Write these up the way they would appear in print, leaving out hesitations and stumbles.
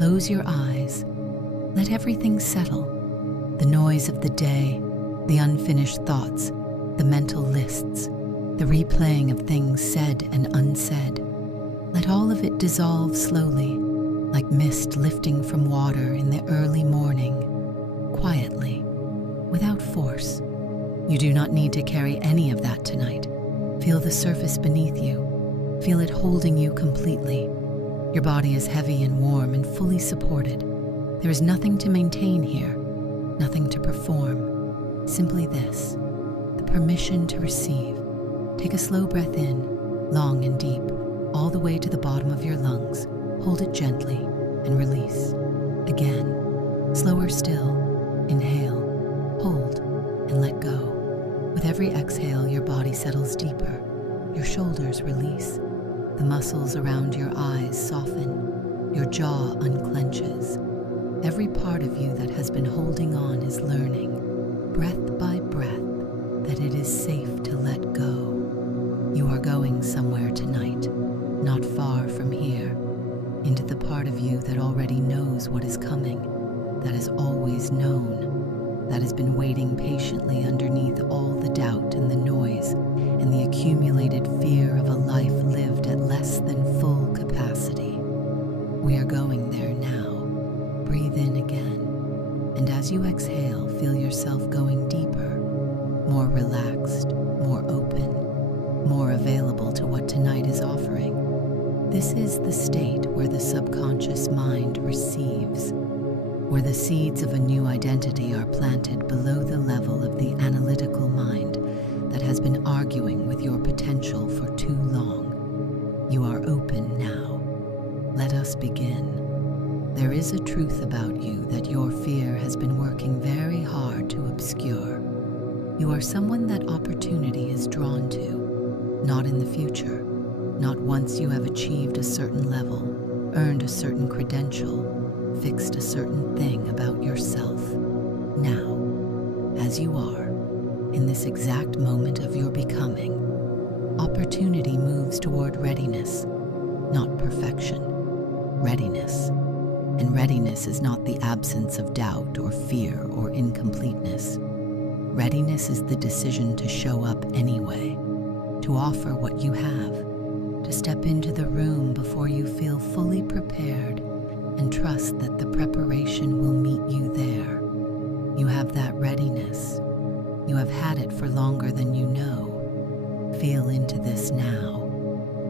close your eyes. Let everything settle. The noise of the day, the unfinished thoughts, the mental lists, the replaying of things said and unsaid. Let all of it dissolve slowly, like mist lifting from water in the early morning, quietly, without force. You do not need to carry any of that tonight. Feel the surface beneath you. Feel it holding you completely. Your body is heavy and warm and fully supported. There is nothing to maintain here, nothing to perform. Simply this, the permission to receive. Take a slow breath in, long and deep, all the way to the bottom of your lungs. Hold it gently and release. Again, slower still. Inhale, hold, and let go. With every exhale, your body settles deeper. Your shoulders release. The muscles around your eyes soften. Your jaw unclenches. Every part of you that has been holding on is learning, breath by breath, that it is safe to let go. You are going somewhere tonight, not far from here, into the part of you that already knows what is coming, that has always known, that has been waiting patiently underneath all the doubt and the noise and the accumulated fear of a life lived at less than full capacity. We are going there now. Breathe in again, and as you exhale, feel yourself going deeper, more relaxed, more open, more available to what tonight is offering. This is the state where the subconscious mind receives, where the seeds of a new identity are planted below the level of the analytical mind that has been arguing with your potential for too long. You are open now. Let us begin. There is a truth about you that your fear has been working very hard to obscure. You are someone that opportunity is drawn to, not in the future, not once you have achieved a certain level, earned a certain credential, fixed a certain thing about yourself. Now, as you are, in this exact moment of your becoming, opportunity moves toward readiness, not perfection. Readiness. And readiness is not the absence of doubt or fear or incompleteness. Readiness is the decision to show up anyway, to offer what you have, to step into the room before you feel fully prepared and trust that the preparation will meet you there. You have that readiness. You have had it for longer than you know. Feel into this now,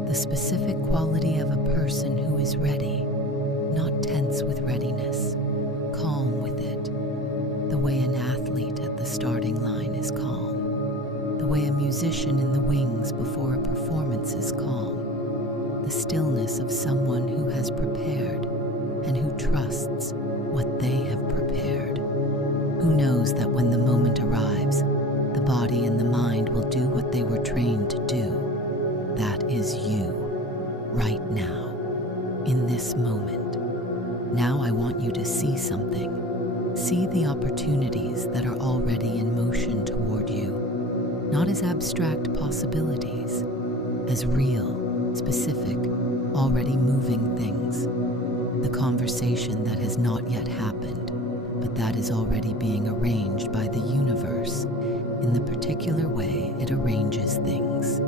the specific quality of a person who is ready. Not tense with readiness, calm with it, the way an athlete at the starting line is calm, the way a musician in the wings before a performance is calm, the stillness of someone who has prepared and who trusts what they have prepared, who knows that when the moment arrives, the body and the mind will do what they were trained to do. That is you, right now, in this moment. Now I want you to see something. See the opportunities that are already in motion toward you, not as abstract possibilities, as real, specific, already moving things. The conversation that has not yet happened, but that is already being arranged by the universe in the particular way it arranges things.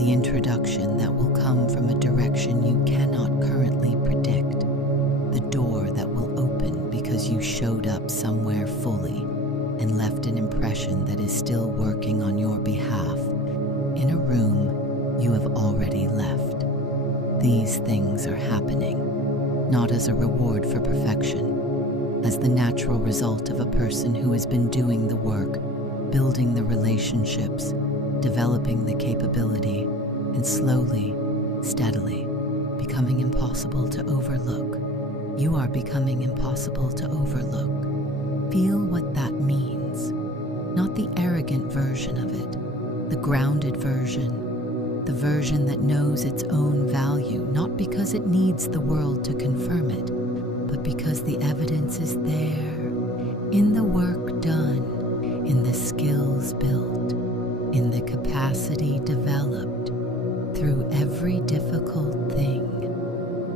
The introduction that will come from a direction you cannot currently predict. The door that will open because you showed up somewhere fully and left an impression that is still working on your behalf in a room you have already left. These things are happening, not as a reward for perfection, as the natural result of a person who has been doing the work, building the relationships, developing the capability, and slowly, steadily, becoming impossible to overlook. You are becoming impossible to overlook. Feel what that means. Not the arrogant version of it, the grounded version, the version that knows its own value, not because it needs the world to confirm it, but because the evidence is there, in the work done, in the skills built, in the capacity developed, through every difficult thing.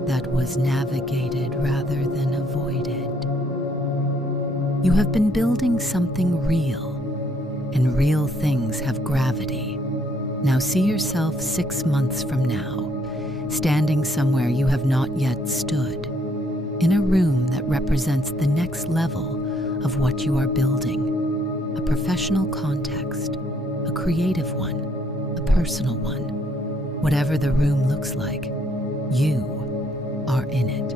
that was navigated rather than avoided. You have been building something real, and real things have gravity. Now see yourself 6 months from now, standing somewhere you have not yet stood, in a room that represents the next level of what you are building, a professional context, a creative one, a personal one. Whatever the room looks like, you are in it.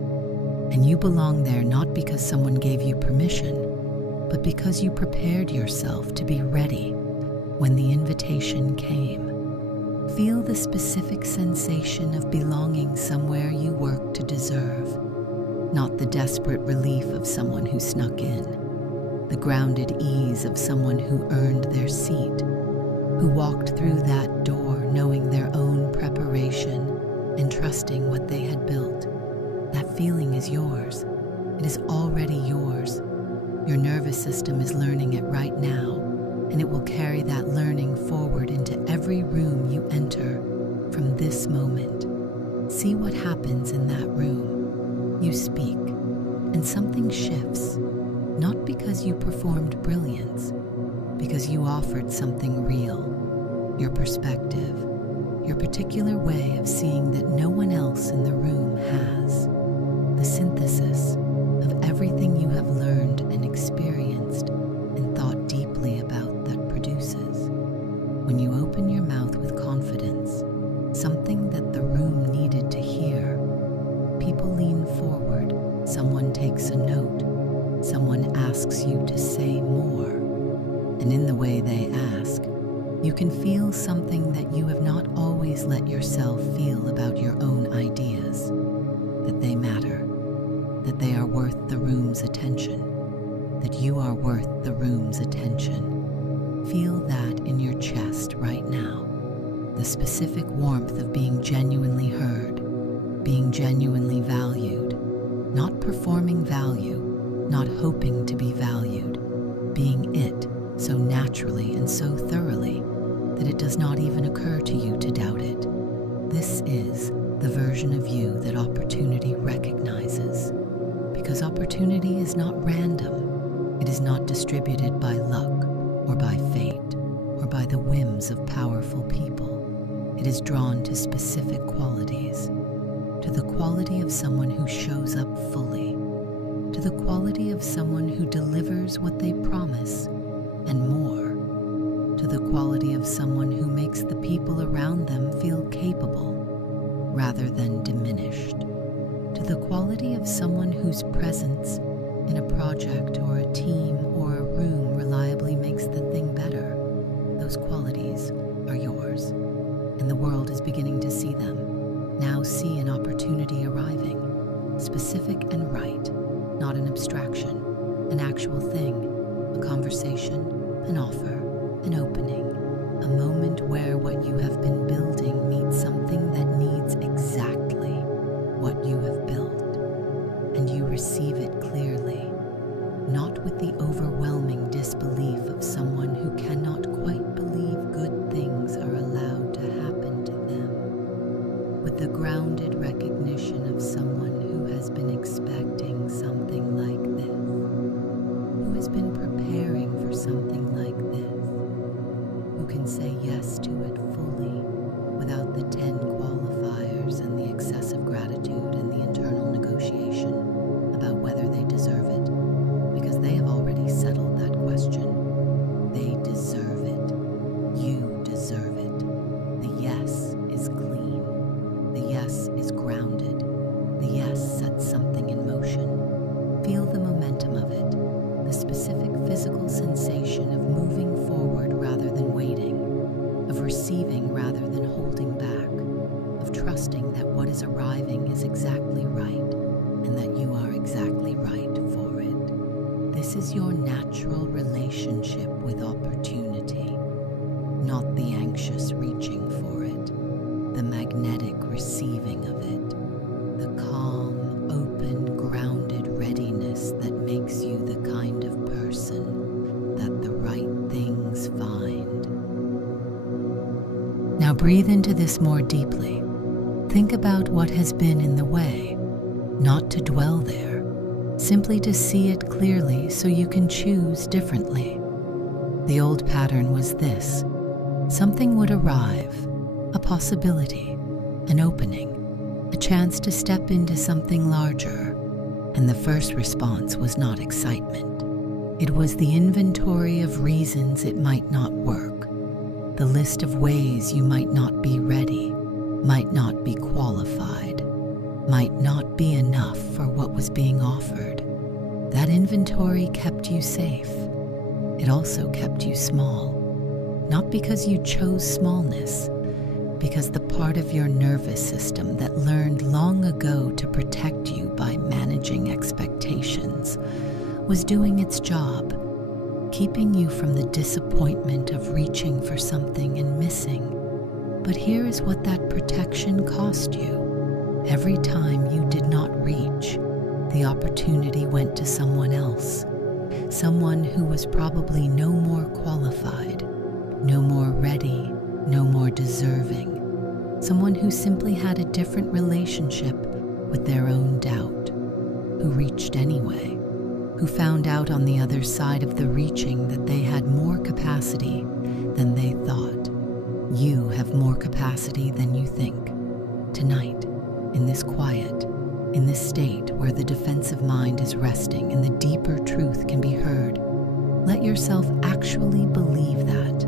And you belong there not because someone gave you permission, but because you prepared yourself to be ready when the invitation came. Feel the specific sensation of belonging somewhere you work to deserve, not the desperate relief of someone who snuck in, the grounded ease of someone who earned their seat, who walked through that door knowing their own preparation and trusting what they had built. That feeling is yours. It is already yours. Your nervous system is learning it right now, and it will carry that learning forward into every room you enter from this moment. See what happens in that room. You speak, and something shifts, not because you performed brilliance, because you offered something real, your perspective, your particular way of seeing that no one else in the room has, the synthesis of everything you have learned and experienced and thought deeply about that produces. When you open your mouth with confidence, something that the room needed to hear, people lean forward, someone takes a note, someone asks you to say more, and in the way they ask, you can feel something that you have not always let yourself feel about your own ideas, that they matter, that they are worth the room's attention, that you are worth the room's attention. Feel that in your chest right now, the specific warmth of being genuinely heard, being genuinely valued, not performing value, not hoping to be valued, being it so naturally and so thoroughly that it does not even occur to you to doubt it. This is the version of you that opportunity recognizes, because opportunity is not random. It is not distributed by luck or by fate or by the whims of powerful people. It is drawn to specific qualities, to the quality of someone who shows up fully, to the quality of someone who delivers what they promise and more, to the quality of someone who makes the people around them feel capable rather than diminished, to the quality of someone whose presence in a project or a team or a room reliably makes the thing better. Those qualities are yours, and the world is beginning to see them. Now see an opportunity arriving, specific and right, not an abstraction, an actual thing, a conversation, an offer, an opening, a moment where what you have been building meets something that needs exactly what you have built, and you receive it clearly, not with the overwhelming disbelief of someone who cannot quite believe good things are allowed to happen to them, with the grounded recognition of someone who has been expecting something like this, who has been preparing for something like this, who can say yes to it fully without the 10 qualifiers and the excessive gratitude and the internal negotiation about whether they deserve it, because they have already settled that question. They deserve it. You deserve it. The yes is clean. The yes is grounded. The yes sets something in motion. Feel the momentum of it, the specific physical sensation of moving forward rather than waiting, of receiving rather than holding back, of trusting that what is arriving is exactly right and that you are exactly right for it. This is your natural relationship with opportunity, not the anxious reaching for it, the magnetic receiving of it, the calm, open, grounded readiness that makes you the kind of person that the right things find. Now breathe into this more deeply. Think about what has been in the way, not to dwell there, simply to see it clearly so you can choose differently. The old pattern was this: something would arrive, a possibility, an opening, a chance to step into something larger, and the first response was not excitement. It was the inventory of reasons it might not work, the list of ways you might not be ready, might not be qualified, might not be enough for what was being offered. That inventory kept you safe. It also kept you small, not because you chose smallness, because the part of your nervous system that learned long ago to protect you by managing expectations was doing its job, keeping you from the disappointment of reaching for something and missing. But here is what that protection cost you. Every time you did not reach, the opportunity went to someone else, someone who was probably no more qualified, no more ready, no more deserving, someone who simply had a different relationship with their own doubt, who reached anyway, who found out on the other side of the reaching that they had more capacity than they thought. You have more capacity than you think. Tonight, in this quiet, in this state where the defensive mind is resting and the deeper truth can be heard, let yourself actually believe that,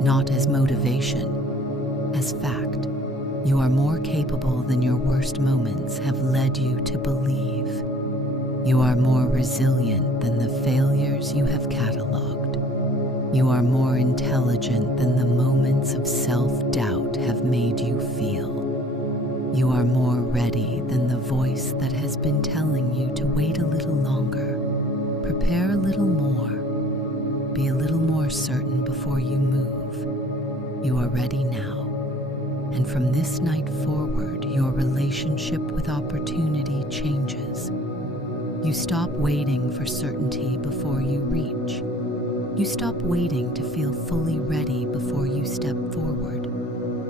not as motivation, as fact. You are more capable than your worst moments have led you to believe. You are more resilient than the failures you have cataloged. You are more intelligent than the moments of self-doubt have made you feel. You are more ready than the voice that has been telling you to wait a little longer, prepare a little more, be a little more certain before you move. You are ready now. And from this night forward, your relationship with opportunity changes. You stop waiting for certainty before you reach. You stop waiting to feel fully ready before you step forward.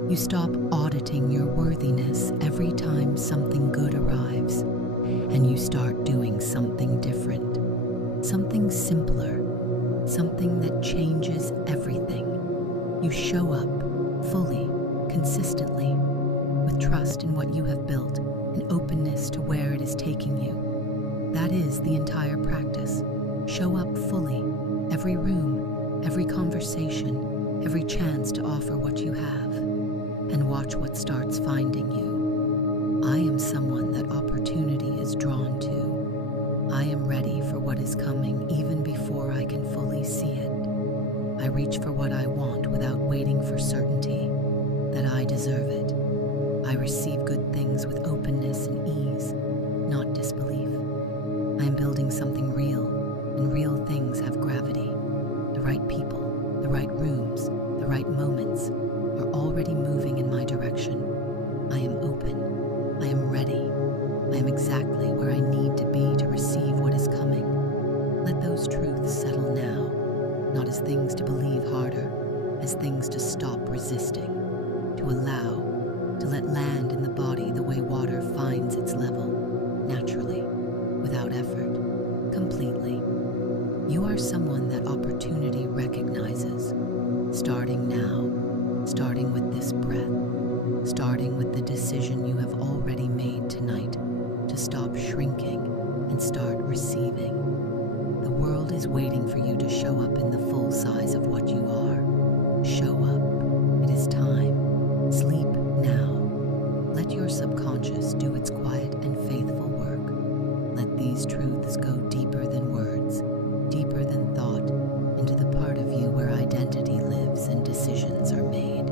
You stop auditing your worthiness every time something good arrives, and you start doing something different, something simpler, something that changes everything. You show up fully, consistently, with trust in what you have built and openness to where it is taking you. That is the entire practice. Show up fully, every room, every conversation, every chance to offer what you have, and watch what starts finding you. I am someone that opportunity is drawn to. I am ready for what is coming even before I can fully see it. I reach for what I want without waiting for certainty that I deserve it. I receive good things with openness and ease, not disbelief. I am building something real, and real things have gravity. The right people, the right rooms, the right moments are already moving in my direction. I am open. I am ready. I am exactly where I need to be to receive what is coming. Let those truths settle now, not as things to believe harder, as things to stop resisting, to allow, to let land in the body the way water finds its level, naturally, without effort, completely. You are someone that opportunity recognizes, starting now, starting with this breath, starting with the decision you have already made tonight to stop shrinking and start receiving. The world is waiting for you to show up in the full size of what you are. Show up. It is time. Sleep now. Let your subconscious do its quiet and faithful work. Let these truths go deeper than words, deeper than thought, into the part of you where identity lives and decisions are made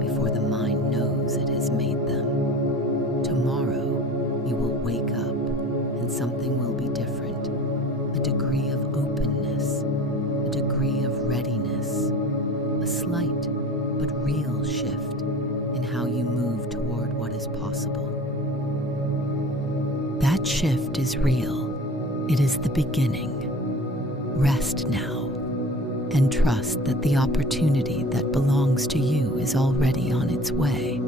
before the mind knows it has made them. Tomorrow, you will wake up and something will be different. A degree of openness, a degree of readiness, a slight but real shift in how you move toward what is possible. That shift is real. It is the beginning. Rest now and trust that the opportunity that belongs to you is already on its way.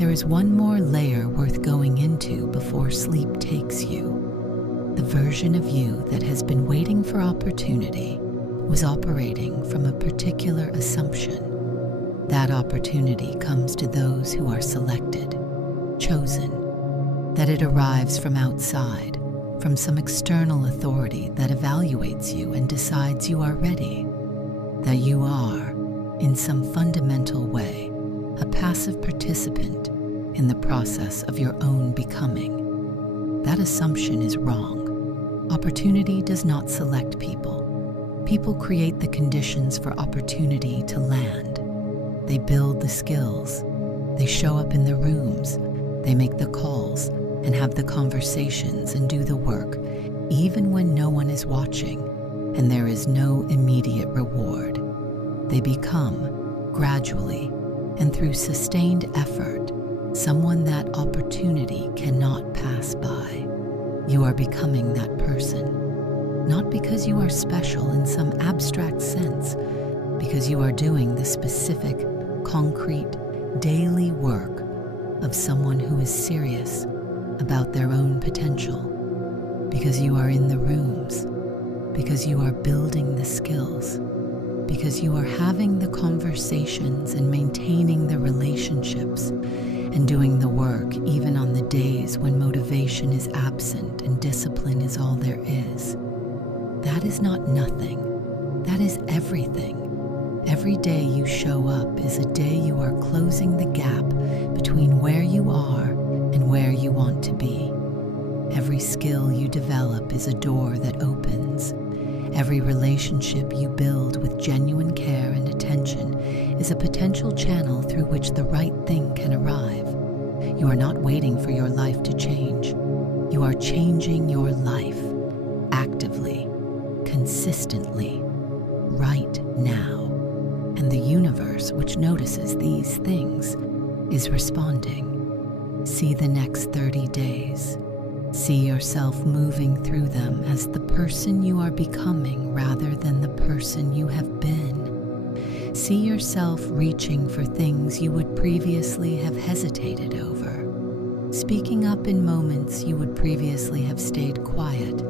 there is one more layer worth going into before sleep takes you. The version of you that has been waiting for opportunity was operating from a particular assumption. That opportunity comes to those who are selected, chosen, that it arrives from outside, from some external authority that evaluates you and decides you are ready, that you are, in some fundamental way, a passive participant in the process of your own becoming. That assumption is wrong. Opportunity does not select people. People create the conditions for opportunity to land. They build the skills. They show up in the rooms. They make the calls and have the conversations and do the work, even when no one is watching and there is no immediate reward. They become, gradually and through sustained effort, someone that opportunity cannot pass by. You are becoming that person, not because you are special in some abstract sense, because you are doing the specific, concrete, daily work of someone who is serious about their own potential, because you are in the rooms, because you are building the skills, because you are having the conversations and maintaining the relationships and doing the work even on the days when motivation is absent and discipline is all there is. That is not nothing. That is everything. Every day you show up is a day you are closing the gap between where you are and where you want to be. Every skill you develop is a door that opens. Every relationship you build with genuine care and attention is a potential channel through which the right thing can arrive. You are not waiting for your life to change. You are changing your life actively, consistently, right now. And the universe, which notices these things, is responding. See the next 30 days. See yourself moving through them as the person you are becoming rather than the person you have been. See yourself reaching for things you would previously have hesitated over. Speaking up in moments you would previously have stayed quiet.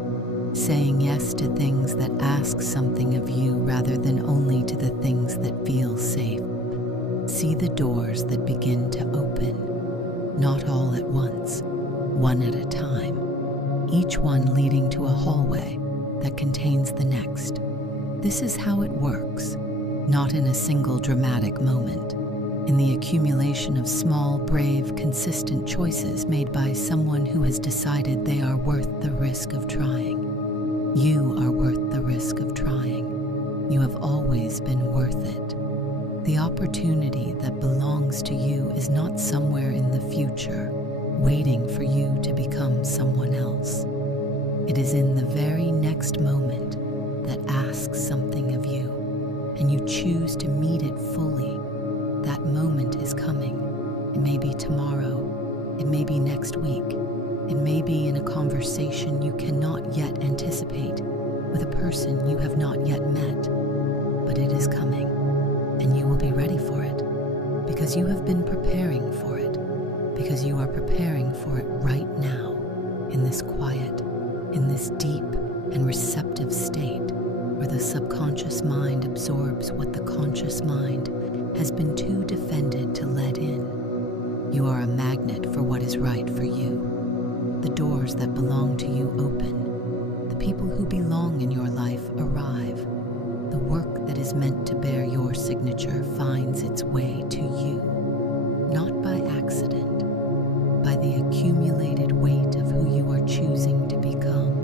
Saying yes to things that ask something of you rather than only to the things that feel safe. See the doors that begin to open, not all at once, one at a time, each one leading to a hallway that contains the next. This is how it works, not in a single dramatic moment, in the accumulation of small, brave, consistent choices made by someone who has decided they are worth the risk of trying. You are worth the risk of trying. You have always been worth it. The opportunity that belongs to you is not somewhere in the future, waiting for you to become someone else. It is in the very next moment that asks something of you, and you choose to meet it fully. That moment is coming. It may be tomorrow. It may be next week. It may be in a conversation you cannot yet anticipate with a person you have not yet met, but it is coming, and you will be ready for it, because you have been preparing for it, because you are preparing for it right now, in this quiet, in this deep and receptive state, where the subconscious mind absorbs what the conscious mind has been too defended to let in. You are a magnet for what is right for you. The doors that belong to you open. The people who belong in your life arrive. The work that is meant to bear your signature finds its way to you, not by accident, by the accumulated weight of who you are choosing to become.